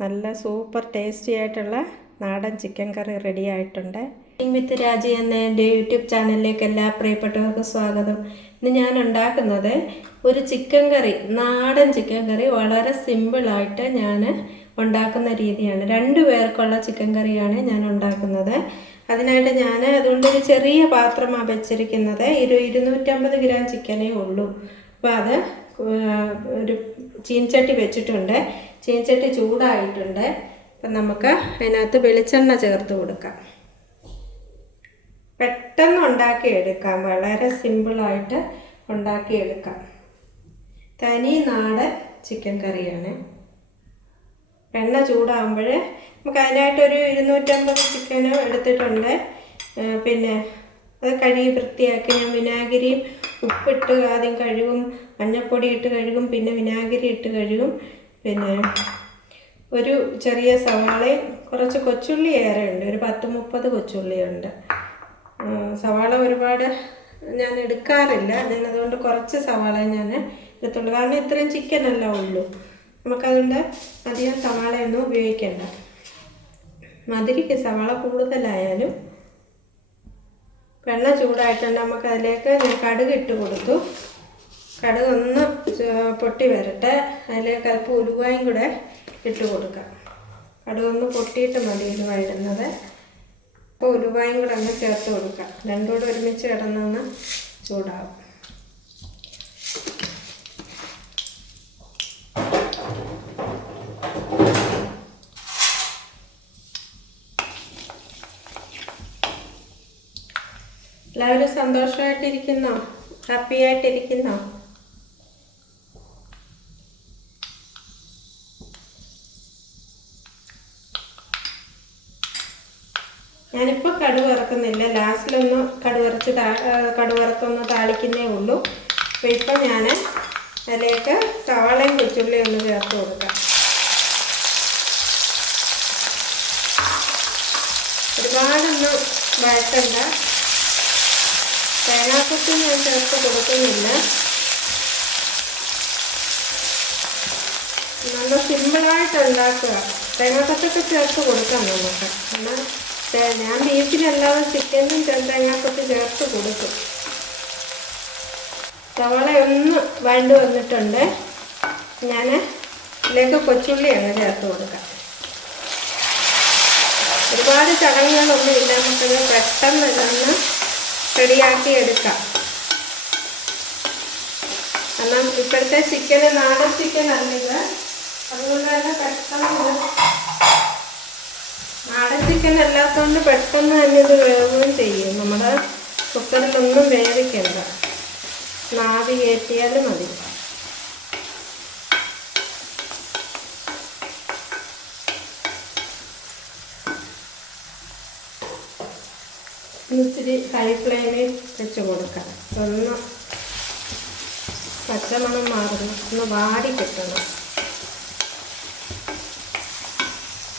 നല്ല super tasty ആയിട്ടുള്ള നാടൻ ചിക്കൻ കറി റെഡി ആയിട്ടുണ്ട്. വിത്ത് രാജി എന്ന എന്റെ യൂട്യൂബ് ചാനലിലേക്ക് എല്ലാ പ്രിയപ്പെട്ടവർക്കും സ്വാഗതം. ഇന്ന് ഞാൻ ഉണ്ടാക്കുന്നത് ഒരു ചിക്കൻ കറി നാടൻ ചിക്കൻ കറി വളരെ സിമ്പിളായിട്ട് ഞാൻ ഉണ്ടാക്കുന്ന രീതിയാണ്. രണ്ട് പേർക്കുള്ള ചിക്കൻ കറിയാണ് ഞാൻ ഉണ്ടാക്കുന്നത്. അതിനായിട്ട് ഞാൻ അതുകൊണ്ട് ഒരു ചെറിയ പാത്രമാണ് വെച്ചിരിക്കുന്നത്. ഒരു ഇരുന്നൂറ്റമ്പത് ഗ്രാം ചിക്കനേ ഉള്ളൂ. അപ്പോൾ അത് ഒരു ചീൻചട്ടി വെച്ചിട്ടുണ്ട്. ചീൻചട്ടി ചൂടായിട്ടുണ്ട്. അപ്പം നമുക്ക് അതിനകത്ത് വെളിച്ചെണ്ണ ചേർത്ത് കൊടുക്കാം. പെട്ടെന്ന് ഉണ്ടാക്കിയെടുക്കാം. വളരെ സിമ്പിളായിട്ട് ഉണ്ടാക്കിയെടുക്കാം. തനി നാടൻ ചിക്കൻ കറിയാണ്. എണ്ണ ചൂടാകുമ്പോൾ നമുക്ക് അതിനായിട്ടൊരു ഇരുന്നൂറ്റമ്പത് ചിക്കൻ എടുത്തിട്ടുണ്ട്. പിന്നെ അത് കഴുകി വൃത്തിയാക്കി ഞാൻ വിനാഗിരിയും ഉപ്പിട്ട് ആദ്യം കഴുകും മഞ്ഞൾപ്പൊടി ഇട്ട് കഴുകും പിന്നെ വിനാഗിരി ഇട്ട് കഴുകും. പിന്നെ ഒരു ചെറിയ സവാളയും കുറച്ച് കൊച്ചുള്ളി ഏറെ ഉണ്ട്. ഒരു പത്ത് മുപ്പത് കൊച്ചുള്ളിയുണ്ട് സവാള ഒരുപാട് ഞാൻ എടുക്കാറില്ല. അതുകൊണ്ട് കുറച്ച് സവാള ഞാൻ എടുത്തുള്ളൂ. കാരണം ഇത്രയും ചിക്കനല്ല ഉള്ളൂ. നമുക്കതുകൊണ്ട് അധികം സവാളയൊന്നും ഉപയോഗിക്കണ്ട. മധുരയ്ക്ക് സവാള കൂടുതലായാലും വെള്ളം ചൂടായിട്ടുണ്ട്. നമുക്കതിലേക്ക് ഞാൻ കടുക് ഇട്ട് കൊടുത്തു. കടുക് ഒന്ന് പൊട്ടി വരട്ടെ. അതിലേക്ക് അല്പം ഉലുവായും കൂടെ ഇട്ട് കൊടുക്കാം. കടുക് ഒന്ന് പൊട്ടിയിട്ട് മതി ഉലുവ ഇടുന്നത് അപ്പോൾ ഉലുവായും കൂടെ ഒന്ന് ചേർത്ത് കൊടുക്കാം. രണ്ടും കൂടെ ഒരുമിച്ച് കിടന്നൊന്ന് ചൂടാവും. എല്ലാവരും സന്തോഷമായിട്ടിരിക്കുന്നോ? ഹാപ്പി ആയിട്ടിരിക്കുന്നോ? ഞാനിപ്പോൾ കടുക് വറക്കുന്നില്ല. ലാസ്റ്റിലൊന്ന് കടുവറച്ച് താ കടുവറത്തൊന്ന് താളിക്കുന്നേ ഉള്ളൂ. അപ്പോൾ ഇപ്പം ഞാൻ അതിലേക്ക് സവാളയും കൊച്ചുള്ളിയും ഒന്ന് ചേർത്ത് കൊടുക്കാം. ഒരുപാടൊന്നും വഴക്കണ്ട. തേങ്ങാക്കൊക്കെ ഞാൻ ചേർത്ത് കൊടുക്കുന്നില്ല. നല്ല സിമ്പിളായിട്ട് ഉണ്ടാക്കുക. തേങ്ങാക്കൊത്തൊക്കെ ചേർത്ത് കൊടുക്കാം നമുക്ക്. എന്നാൽ ഞാൻ ബീഫിനല്ലാതെ ചിക്കനും തേങ്ങാക്കൊത്ത് ചേർത്ത് കൊടുക്കും. സവാള ഒന്ന് വഴണ്ട് വന്നിട്ടുണ്ട്. ഞാൻ ഇതിലേക്ക് കൊച്ചുള്ളി അങ്ങ് ചേർത്ത് കൊടുക്കാം. ഒരുപാട് ചടങ്ങുകളൊന്നും ഇല്ല നമുക്കത് പെട്ടെന്ന് ഇതൊന്ന് റെഡിയാക്കി എടുക്കാം. കാരണം ഇപ്പോഴത്തെ ചിക്കന് നാടൻ ചിക്കൻ അല്ലെങ്കിൽ അതുകൊണ്ട് തന്നെ പെട്ടെന്ന് അല്ലാത്തതുകൊണ്ട് പെട്ടെന്ന് തന്നെ ഇത് വേവുകയും ചെയ്യും. നമ്മുടെ കുക്കറിലൊന്നും വേവിക്കണ്ട. നാവി കയറ്റിയാലും മതി. ഇത്തിരി ഹൈ ഫ്ലെയിമിൽ വെച്ച് കൊടുക്കാം ഒന്ന് പച്ചമണം മാറുന്നു ഒന്ന് വാടി കിട്ടണം.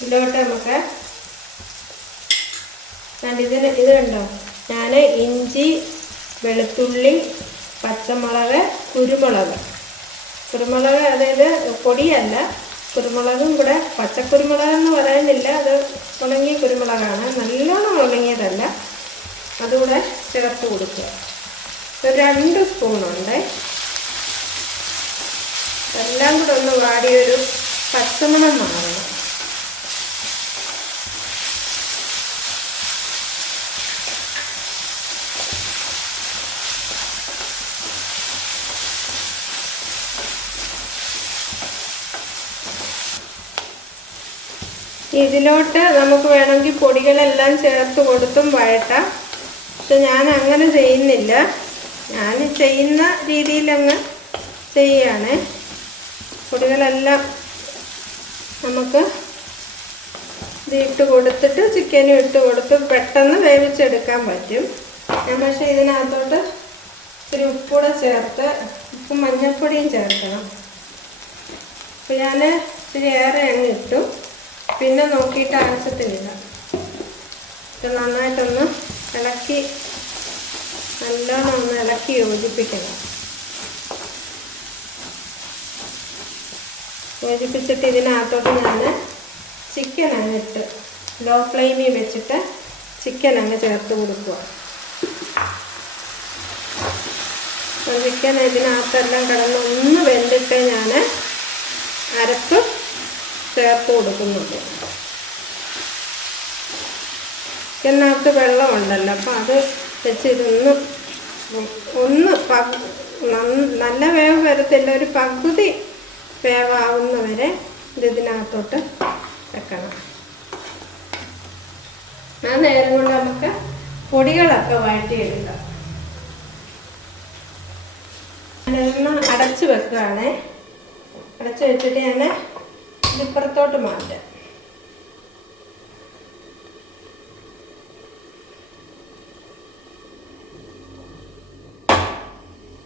ഇതിലോട്ട് നമുക്ക് കണ്ട് ഇതിന് ഇത് കണ്ടോ? ഞാൻ ഇഞ്ചി വെളുത്തുള്ളി പച്ചമുളക് കുരുമുളക്. കുരുമുളക് അതായത് പൊടിയല്ല കുരുമുളകും കൂടെ പച്ചക്കുരുമുളക് എന്ന് പറയുന്നില്ല അത് ഉണങ്ങിയ കുരുമുളകാണ്. നല്ലോണം ഉണങ്ങിയതല്ല അതുകൂടെ ചേർത്ത് കൊടുക്കുക. ഒരു രണ്ട് സ്പൂണുണ്ട്. എല്ലാം കൂടെ ഒന്ന് വാടിയൊരു പച്ചമണം മാറണം. ഇതിലോട്ട് നമുക്ക് വേണമെങ്കിൽ പൊടികളെല്ലാം ചേർത്ത് കൊടുത്തും വഴട്ടാം പക്ഷെ ഞാൻ അങ്ങനെ ചെയ്യുന്നില്ല. ഞാൻ ചെയ്യുന്ന രീതിയിലങ്ങ് ചെയ്യുകയാണ്. പൊടികളെല്ലാം നമുക്ക് ഇത് ഇട്ട് കൊടുത്തിട്ട് ചിക്കനും ഇട്ട് കൊടുത്ത് പെട്ടെന്ന് വേവിച്ചെടുക്കാൻ പറ്റും. ഞാൻ പക്ഷേ ഇതിനകത്തോട്ട് ഇത്തിരി ഉപ്പൂടെ ചേർത്ത് ഉപ്പും മഞ്ഞൾപ്പൊടിയും ചേർക്കണം. അപ്പോൾ ഞാൻ ഇത്തിരി ഏറെ അങ്ങ് ഇട്ടു. പിന്നെ നോക്കിയിട്ട് ആവശ്യത്തിനില്ല. ഇത് നന്നായിട്ടൊന്ന് ഇളക്കി നല്ലോണം ഒന്ന് ഇളക്കി യോജിപ്പിക്കണം. യോജിപ്പിച്ചിട്ട് ഇതിനകത്തോട്ട് ഞാൻ ചിക്കൻ അങ്ങ് ഇട്ട് ലോ ഫ്ലെയിമിൽ വെച്ചിട്ട് ചിക്കൻ അങ്ങ് ചേർത്ത് കൊടുക്കുക. ചിക്കൻ ഇതിനകത്തെല്ലാം കിടന്ന് ഒന്ന് വെന്തിട്ട് ഞാൻ അരപ്പ് ചേർത്ത് കൊടുക്കുന്നുണ്ട്. ചിക്കനകത്ത് വെള്ളമുണ്ടല്ലോ അപ്പം അത് വെച്ച് ഇതൊന്ന് ഒന്ന് നല്ല വേവ് വരത്തില്ല ഒരു പകുതി വേവാവുന്നവരെ ഇത് ഇതിനകത്തോട്ട് വെക്കണം. ആ നേരം കൊണ്ട് നമുക്ക് പൊടികളൊക്കെ വഴറ്റിയെടുക്കാം. അടച്ച് വെക്കുകയാണേ. അടച്ച് വെച്ചിട്ട് ഞാൻ ഇപ്പുറത്തോട്ട് മാറ്റാം.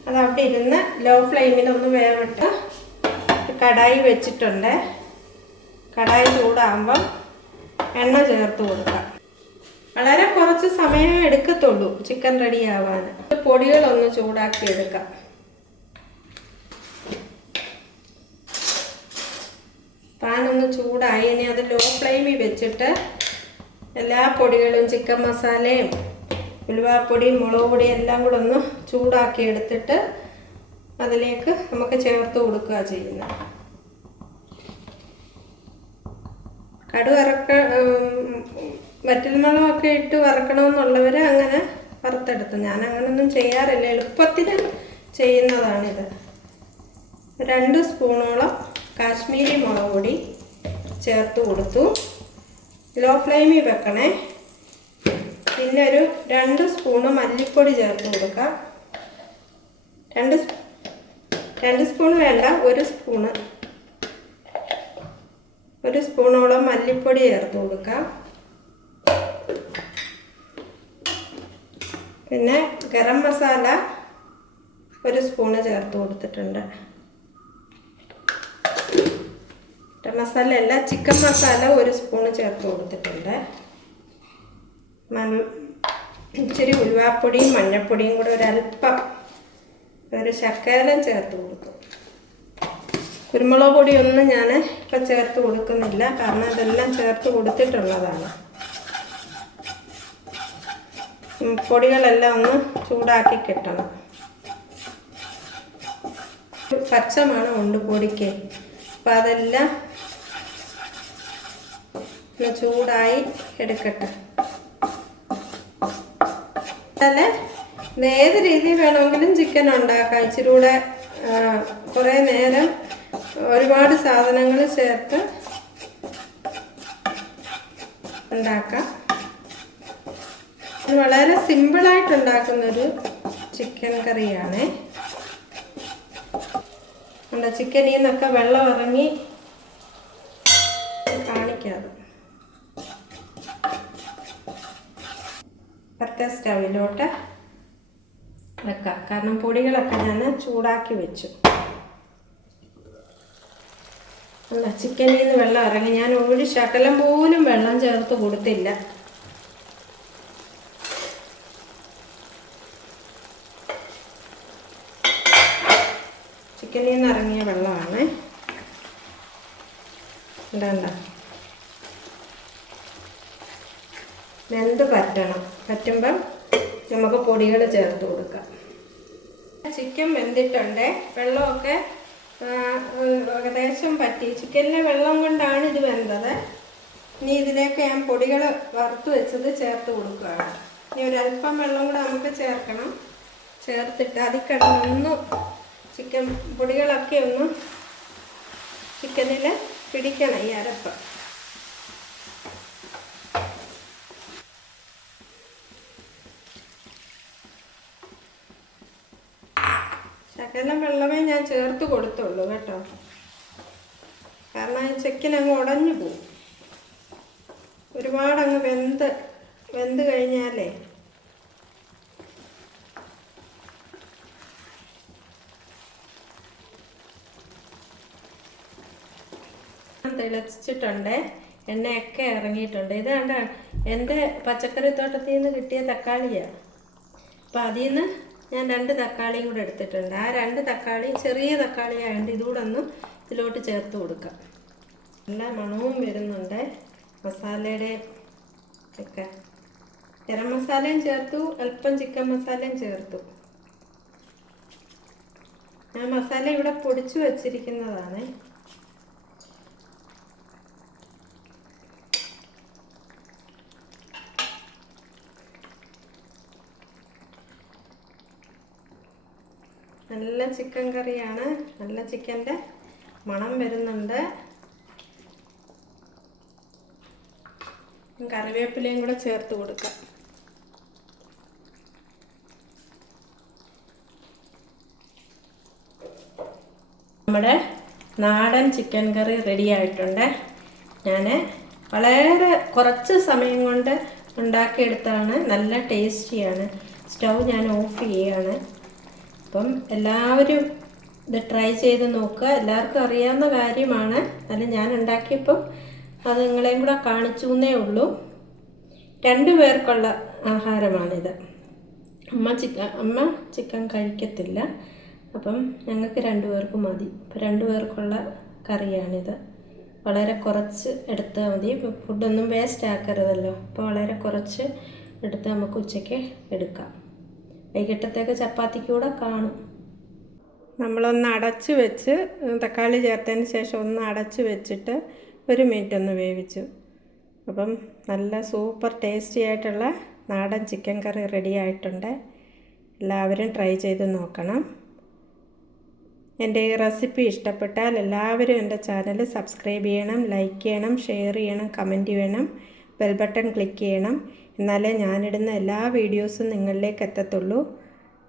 അത് അവിടെ ഇരുന്ന് ലോ ഫ്ലെയിമിൽ ഒന്ന് വേവിട്ട് കടായി വെച്ചിട്ടുണ്ട്. കടായി ചൂടാകുമ്പം എണ്ണ ചേർത്ത് കൊടുക്കാം. വളരെ കുറച്ച് സമയമേ എടുക്കത്തുള്ളൂ ചിക്കൻ റെഡി ആവാൻ. പൊടികളൊന്ന് ചൂടാക്കി എടുക്കാം പാൻ ഒന്ന് ചൂടായി. ഇനി അത് ലോ ഫ്ലെയിമിൽ വെച്ചിട്ട് എല്ലാ പൊടികളും ചിക്കൻ മസാലയും ഉലുവാപ്പൊടി മുളക് പൊടി എല്ലാം കൂടെ ഒന്ന് ചൂടാക്കി എടുത്തിട്ട് അതിലേക്ക് നമുക്ക് ചേർത്ത് കൊടുക്കുക ചെയ്യുന്നത്. കടു വറക്ക വറ്റൽമുളകൊക്കെ ഇട്ട് വറക്കണമെന്നുള്ളവർ അങ്ങനെ വറുത്തെടുത്തു. ഞാൻ അങ്ങനൊന്നും ചെയ്യാറില്ല. എളുപ്പത്തിന് ചെയ്യുന്നതാണിത്. രണ്ട് സ്പൂണോളം കാശ്മീരി മുളക് പൊടി ചേർത്ത് കൊടുത്തു. ലോ ഫ്ലെയിമിൽ വെക്കണേ. പിന്നെ ഒരു രണ്ട് സ്പൂണ് മല്ലിപ്പൊടി ചേർത്ത് കൊടുക്കാം. രണ്ട് രണ്ട് സ്പൂൺ വേണ്ട ഒരു സ്പൂണ്. ഒരു സ്പൂണോളം മല്ലിപ്പൊടി ചേർത്ത് കൊടുക്കാം. പിന്നെ ഗരം മസാല ഒരു സ്പൂണ് ചേർത്ത് കൊടുത്തിട്ടുണ്ട്. ഗരം മസാല അല്ല ചിക്കൻ മസാല ഒരു സ്പൂണ് ചേർത്ത് കൊടുത്തിട്ടുണ്ട്. ഇച്ചിരി ഉലുവാപ്പൊടിയും മഞ്ഞൾപ്പൊടിയും കൂടെ ഒരല്പം ഒരു ശക്കലം ചേർത്ത് കൊടുക്കും. കുരുമുളക് പൊടിയൊന്നും ഞാൻ ഇപ്പം ചേർത്ത് കൊടുക്കുന്നില്ല കാരണം ഇതെല്ലാം ചേർത്ത് കൊടുത്തിട്ടുള്ളതാണ്. പൊടികളെല്ലാം ഒന്ന് ചൂടാക്കി കിട്ടണം. പച്ചമാണ് ഉണ്ടുപൊടിക്ക് ഉണ്ട് പൊടിക്ക് അപ്പം അതെല്ലാം ചൂടായി എടുക്കട്ടെ. തന്നെ ഏത് രീതിയിൽ വേണമെങ്കിലും ചിക്കൻ ഉണ്ടാക്കാം. ഇച്ചിരി കൂടെ കുറേ നേരം ഒരുപാട് സാധനങ്ങൾ ചേർത്ത് ഉണ്ടാക്കാം. വളരെ സിമ്പിളായിട്ട് ഉണ്ടാക്കുന്നൊരു ചിക്കൻ കറിയാണ്. ചിക്കനിൽ നിന്നൊക്കെ വെള്ളം ഇറങ്ങി ഇപ്പുറത്തെ സ്റ്റവിലോട്ട് വെക്കാം. കാരണം പൊടികളൊക്കെ ഞാൻ ചൂടാക്കി വെച്ചു. അല്ല ചിക്കനിൽ നിന്ന് വെള്ളം ഇറങ്ങി. ഞാൻ ഒരു ശകലം പോലും വെള്ളം ചേർത്ത് കൊടുത്തില്ല. ചിക്കനിൽ നിന്ന് ഇറങ്ങിയ വെള്ളമാണ്. ഉണ്ടാ വെന്ത് പറ്റണം. പറ്റുമ്പം നമുക്ക് പൊടികൾ ചേർത്ത് കൊടുക്കാം. ചിക്കൻ വെന്തിട്ടുണ്ട്. വെള്ളമൊക്കെ ഏകദേശം പറ്റി. ചിക്കനിലെ വെള്ളം കൊണ്ടാണ് ഇത് വെന്തത്. ഇനി ഇതിലേക്ക് ഞാൻ പൊടികൾ വറുത്ത് വെച്ചത് ചേർത്ത് കൊടുക്കുകയാണ്. ഇനി ഒരല്പം വെള്ളം കൂടെ നമുക്ക് ചേർക്കണം. ചേർത്തിട്ട് അതിൽ കിടന്നൊന്ന് ചിക്കൻ പൊടികളൊക്കെ ഒന്ന് ചിക്കനിൽ പിടിക്കണം ഈ അരപ്പ് ശകലം വെള്ളമേ ഞാൻ ചേർത്ത് കൊടുത്തുള്ളൂ കേട്ടോ. കാരണം ചിക്കൻ അങ്ങ് ഉടഞ്ഞു പോകും ഒരുപാടങ്ങ് വെന്ത് വെന്ത് കഴിഞ്ഞാലേ. തിളച്ചിട്ടുണ്ട്. എണ്ണയൊക്കെ ഇറങ്ങിയിട്ടുണ്ട്. ഇത് എന്റെ പച്ചക്കറി തോട്ടത്തിൽ നിന്ന് കിട്ടിയ തക്കാളിയാണ് അപ്പം അതിൽ നിന്ന് ഞാൻ രണ്ട് തക്കാളിയും കൂടെ എടുത്തിട്ടുണ്ട്. ആ രണ്ട് തക്കാളി ചെറിയ തക്കാളി ആയതുകൊണ്ട് ഇതുകൂടെ ഒന്ന് ഇതിലോട്ട് ചേർത്ത് കൊടുക്കാം. നല്ല മണവും വരുന്നുണ്ട്. മസാലയുടെ ഒക്കെ. ഗരം മസാലയും ചേർത്തു അല്പം ചിക്കൻ മസാലയും ചേർത്തു. ഞാൻ മസാല ഇവിടെ പൊടിച്ചു വച്ചിരിക്കുന്നതാണ്. നല്ല ചിക്കൻ കറിയാണ്. നല്ല ചിക്കന്റെ മണം വരുന്നുണ്ട്. കറിവേപ്പിലയും കൂടെ ചേർത്ത് കൊടുക്കാം. നമ്മുടെ നാടൻ ചിക്കൻ കറി റെഡി ആയിട്ടുണ്ട്. ഞാൻ വളരെ കുറച്ച് സമയം കൊണ്ട് ഉണ്ടാക്കിയെടുത്താണ് നല്ല ടേസ്റ്റിയാണ്. സ്റ്റൗ ഞാൻ ഓഫ് ചെയ്യുകയാണ് അപ്പം എല്ലാവരും ഇത് ട്രൈ ചെയ്ത് നോക്കുക. എല്ലാവർക്കും അറിയാവുന്ന കാര്യമാണ്. അത് ഞാൻ ഉണ്ടാക്കിയപ്പം അത് നിങ്ങളെയും കൂടെ കാണിച്ചു എന്നേ ഉള്ളൂ. രണ്ടു പേർക്കുള്ള ആഹാരമാണിത്. അമ്മ ചിക്കൻ അമ്മ ചിക്കൻ കഴിക്കത്തില്ല. അപ്പം ഞങ്ങൾക്ക് രണ്ടു പേർക്ക് മതി. അപ്പം രണ്ടു പേർക്കുള്ള കറിയാണിത്. വളരെ കുറച്ച് എടുത്താൽ മതി. ഫുഡൊന്നും വേസ്റ്റ് ആക്കരുതല്ലോ. അപ്പോൾ വളരെ കുറച്ച് എടുത്ത് നമുക്ക് ഉച്ചയ്ക്ക് എടുക്കാം. വൈകിട്ടത്തേക്ക് ചപ്പാത്തിക്ക് കൂടെ കാണും. നമ്മളൊന്ന് അടച്ച് വെച്ച് തക്കാളി ചേർത്തതിന് ശേഷം ഒന്ന് അടച്ച് വെച്ചിട്ട് ഒരു മിനിറ്റ് ഒന്ന് വേവിച്ചു. അപ്പം നല്ല സൂപ്പർ ടേസ്റ്റി ആയിട്ടുള്ള നാടൻ ചിക്കൻ കറി റെഡി ആയിട്ടുണ്ട്. എല്ലാവരും ട്രൈ ചെയ്ത് നോക്കണം. എന്റെ ഈ റെസിപ്പി ഇഷ്ടപ്പെട്ടാൽ എല്ലാവരും എന്റെ ചാനൽ സബ്സ്ക്രൈബ് ചെയ്യണം ലൈക്ക് ചെയ്യണം ഷെയർ ചെയ്യണം കമന്റ് ചെയ്യണം ബെൽ ബട്ടൺ ക്ലിക്ക് ചെയ്യണം. എന്നാലേ ഞാനിടുന്ന എല്ലാ വീഡിയോസും നിങ്ങളിലേക്ക് എത്തത്തുള്ളൂ.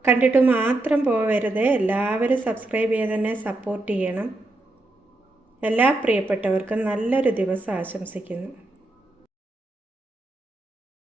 കണ്ടിട്ട് മാത്രം പോവരുത്. എല്ലാവരും സബ്സ്ക്രൈബ് ചെയ്ത് തന്നെ സപ്പോർട്ട് ചെയ്യണം. എല്ലാ പ്രിയപ്പെട്ടവർക്കും നല്ലൊരു ദിവസം ആശംസിക്കുന്നു.